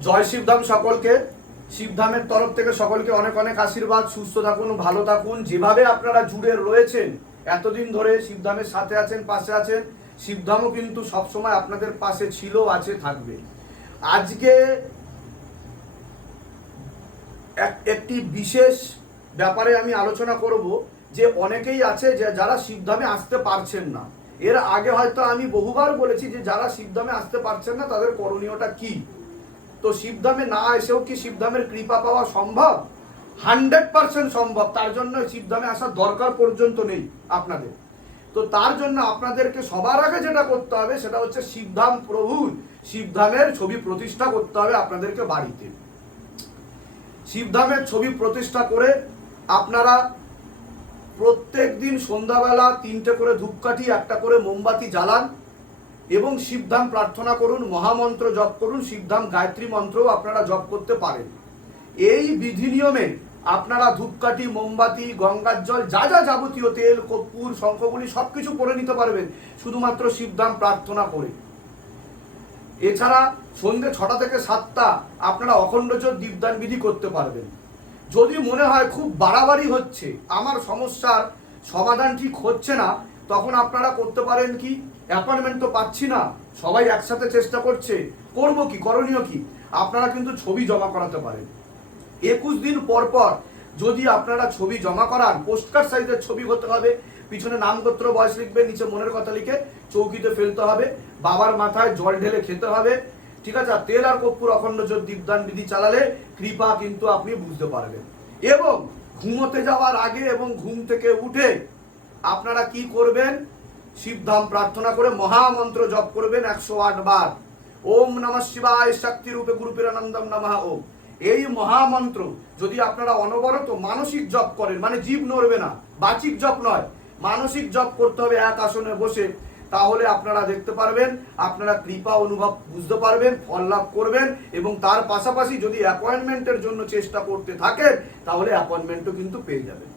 জয় শিবধাম সকলকে। শিবধামের তরফ থেকে সকলকে অনেক অনেক আশীর্বাদ। সুস্থ থাকুন, ভালো থাকুন। যেভাবে আপনারা জুড়ে রয়েছেন, এতদিন ধরে শিবধামের সাথে আছেন, পাশে আছেন শিবধামও কিন্তু সবসময় আপনাদের পাশে ছিল, আছে, থাকবে। আজকে এক- একটি বিশেষ ব্যাপারে আমি আলোচনা করব যে অনেকেই আছে যে যারা শিবধামে আসতে পারছেন না। এর আগে হয়তো আমি বহুবার বলেছি যে যারা শিবধামে আসতে পারছেন না, তাদের করণীয়টা কি? তো শিবধামে না এসেও কি শিবধামের কৃপা পাওয়া সম্ভব? হান্ড্রেড পার্সেন্ট সম্ভব। তার জন্য শিবধামে আসার দরকার পর্যন্ত নেই আপনাদের। তো তার জন্য আপনাদেরকে সবার আগে যেটা করতে হবে, সেটা হচ্ছে শিবধাম প্রভু, শিবধামের ছবি প্রতিষ্ঠা করতে হবে আপনাদেরকে বাড়িতে। শিবধামের ছবি প্রতিষ্ঠা করে আপনারা প্রত্যেক দিন সন্ধ্যাবেলা তিনটে করে ধূপকাঠি, একটা করে মোমবাতি জ্বালান। এবং শিবধাম প্রার্থনা করুন, মহামন্ত্র জপ করুন, শিবধাম গায়ত্রী মন্ত্রও আপনারা জপ করতে পারেন। এই বিধি নিয়মে আপনারা ধূপকাঠি, মোমবাতি, গঙ্গার জল, যা যা যাবতীয় তেল, কর্পূর, শঙ্খগুলি সব কিছু করে নিতে পারবেন, শুধুমাত্র শিবধাম প্রার্থনা করে। এছাড়া সন্ধ্যে ছটা থেকে সাতটা আপনারা অখণ্ডজোর দীপদান বিধি করতে পারবেন। যদি মনে হয় খুব বাড়াবাড়ি হচ্ছে, আমার সমস্যার সমাধান ঠিক হচ্ছে না, তখন আপনারা করতে পারেন কি? অ্যাপয়েন্টমেন্ট তো পাচ্ছি না। সবাই একসাথে চেষ্টা করছে। করব কি? করণীয় কি? আপনারা কিন্তু ছবি জমা করাতে পারেন। একুশ দিন পর পর যদি আপনারা ছবি জমা করান পোস্টকার্ড সাইজের ছবি হতে হবে। পিছনে নামগোত্র, বয়স লিখবে, নিচে মনের কথা লিখে চৌকিতে ফেলতে হবে। বাবার মাথায় জল ঢেলে খেতে হবে। ঠিক আছে? আর তেল আর কর্পূর অখণ্ড জোর দীপদান বিধি চালালে কৃপা কিন্তু আপনি বুঝতে পারবেন। এবং ঘুমোতে যাওয়ার আগে এবং ঘুম থেকে উঠে আপনারা কি করবেন? শিবধাম প্রার্থনা করে মহামন্ত্র জপ করবেন একশো আট বার। ওম নমঃ শিবায় শক্তি রূপে গুরুপের আনন্দম নমঃ ওম। এই মহামন্ত্র যদি আপনারা অনবরত মানসিক জপ করেন মানে জীব নড়বে না, বাচিক জপ নয়, মানসিক জপ করতে হবে এক আসনে বসে, তাহলে আপনারা দেখতে পারবেন, আপনারা কৃপা অনুভব বুঝতে পারবেন, ফল লাভ করবেন এবং তার পাশাপাশি যদি অ্যাপয়েন্টমেন্টের জন্য চেষ্টা করতে থাকেন, তাহলে অ্যাপয়েন্টমেন্টও কিন্তু পেয়ে যাবেন।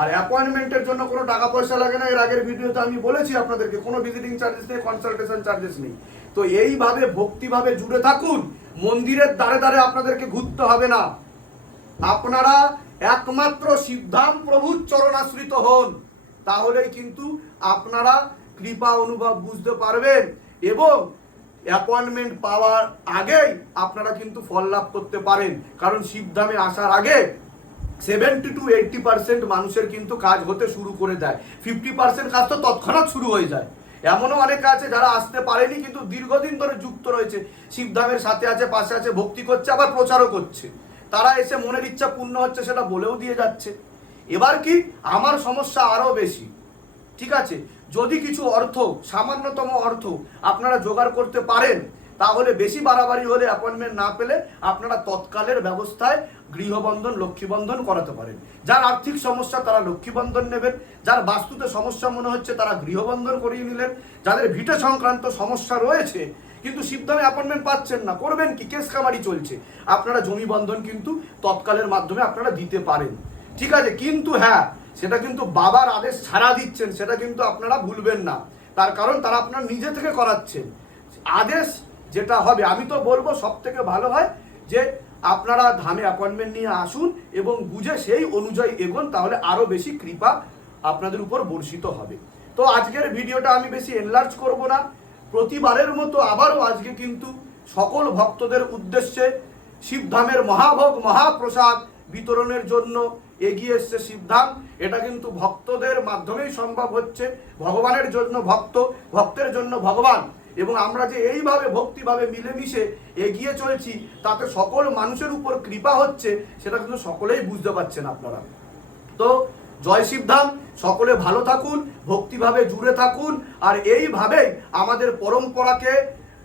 আর অ্যাপয়েন্টমেন্টের জন্য কোনো টাকা পয়সা লাগে না, এর আগের ভিডিওতে আমি বলেছি আপনাদেরকে, কোনো ভিজিটিং চার্জেস নেই কনসালটেশন চার্জেস নেই। তো এইভাবে ভক্তিভাবে জুড়ে থাকুন, মন্দিরের দ্বারে দ্বারে আপনাদেরকে ঘুরতে হবে না। আপনারা একমাত্র সিদ্ধাম প্রভুর চরণাশ্রিত হন, তাহলেই কিন্তু আপনারা কৃপা অনুভব বুঝতে পারবেন এবং অ্যাপয়েন্টমেন্ট পাওয়ার আগেই আপনারা কিন্তু ফল লাভ করতে পারেন। কারণ শিবধামে আসার আগে সেভেন্টি টু এইটটি পার্সেন্ট মানুষের কিন্তু কাজ হতে শুরু করে দেয়। ফিফটি পার্সেন্ট কাজ তো তৎক্ষণাৎ শুরু হয়ে যায়। এমনও অনেক আছে যারা আসতে পারেনি কিন্তু দীর্ঘদিন ধরে যুক্ত রয়েছে। শিবধামের সাথে আছে, পাশে আছে, ভক্তি করছে, আবার প্রচারও করছে। তারা এসে মনের ইচ্ছা পূর্ণ হচ্ছে সেটা বলেও দিয়ে যাচ্ছে। এবার কি? আমার সমস্যা আরও বেশি। ঠিক আছে? যদি কিছু অর্থ, সামান্যতম অর্থ আপনারা জোগাড় করতে পারেন তাহলে বেশি বাড়াবাড়ি হলে অ্যাপয়েন্টমেন্ট না পেলে আপনারা তৎকালের ব্যবস্থায় গৃহবন্ধন, লক্ষ্মীবন্ধন করাতে পারেন। যার আর্থিক সমস্যা তারা লক্ষ্মীবন্ধন নেবেন, যার বাস্তুতে সমস্যা মনে হচ্ছে তারা গৃহবন্ধন করিয়ে নিলেন, যাদের ভিটে সংক্রান্ত সমস্যা রয়েছে, কিন্তু শিবধামে অ্যাপয়েন্টমেন্ট পাচ্ছেন না। করবেন কি? কেস কামারি চলছে। আপনারা জমি বন্ধন কিন্তু তৎকালের মাধ্যমে আপনারা দিতে পারেন। ঠিক আছে? কিন্তু হ্যাঁ সেটা কিন্তু বাবার আদেশ ছাড়া দিচ্ছেন, সেটা কিন্তু আপনারা ভুলবেন না। তার কারণ তারা আপনার নিজে থেকে করাচ্ছেন। আদেশ যেটা হবে, আমি তো বলব সব থেকে ভালো হয় যে আপনারা ধামে অ্যাপয়েন্টমেন্ট নিয়ে আসুন এবং বুঝে সেই অনুযায়ী এগোন, তাহলে আরও বেশি কৃপা আপনাদের উপর বর্ষিত হবে। তো আজকের ভিডিওটা আমি বেশি এনলার্জ করব না। প্রতিবারের মতো আবারও আজকে কিন্তু সকল ভক্তদের উদ্দেশ্যে শিবধামের মহাভোগ, মহাপ্রসাদ বিতরণের জন্য এগিয়ে এসছে শিবধাম। এটা কিন্তু ভক্তদের মাধ্যমেই সম্ভব হচ্ছে। ভগবানের জন্য ভক্ত, ভক্তের জন্য ভগবান। এবং আমরা যে এইভাবে ভক্তিভাবে মিলেমিশে এগিয়ে চলছি, তাতে সকল মানুষের উপর কৃপা হচ্ছে, সেটা কিন্তু সকলেই বুঝতে পারছেন আপনারা। তো জয় শিবধাম, সকলে ভালো থাকুন, ভক্তিভাবে জুড়ে থাকুন, আর এইভাবেই আমাদের পরম্পরাকে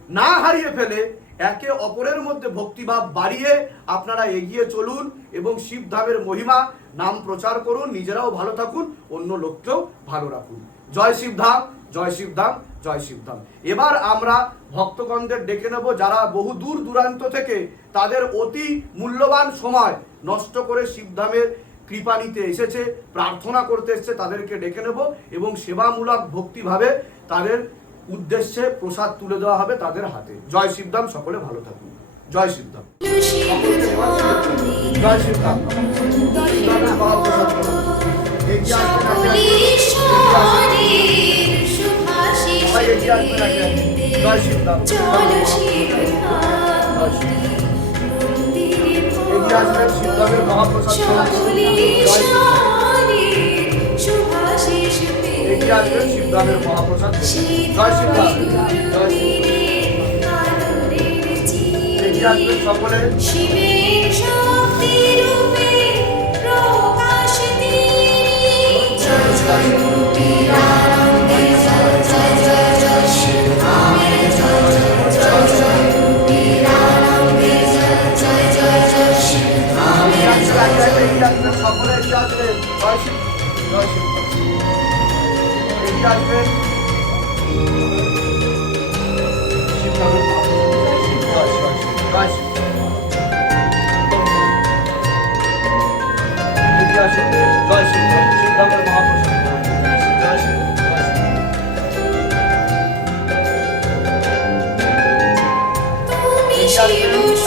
না হারিয়ে ফেলে একে অপরের মধ্যে ভক্তিভাব বাড়িয়ে আপনারা এগিয়ে চলুন এবং শিবধামের মহিমা নাম প্রচার করুন, নিজেরাও ভালো থাকুন, অন্য লোককেও ভালো রাখুন। জয় শিবধাম। জয় শিবধাম জয় শিবধাম এবার আমরা ভক্তগণদের ডেকে নেব, যারা বহু দূর দূরান্ত থেকে তাদের অতি মূল্যবান সময় নষ্ট করে শিবধামের কৃপা নিতে এসেছে, প্রার্থনা করতে এসেছে, তাদেরকে ডেকে নেব এবং সেবামূলক ভক্তিভাবে তাদের উদ্দেশ্যে প্রসাদ তুলে দেওয়া হবে তাদের হাতে। জয় শিবধাম সকলে ভালো থাকুন। জয় শিবধাম জয় শিবধাম জয় শিবধাম চলো শিবধামের মহাপ্রসাদ জয় শিবধাম জয় শিবধাম সকলে শিবের শক্তি রূপে প্রকাশ তিনি Kaç? Kaç? Kaç?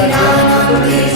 Thank you.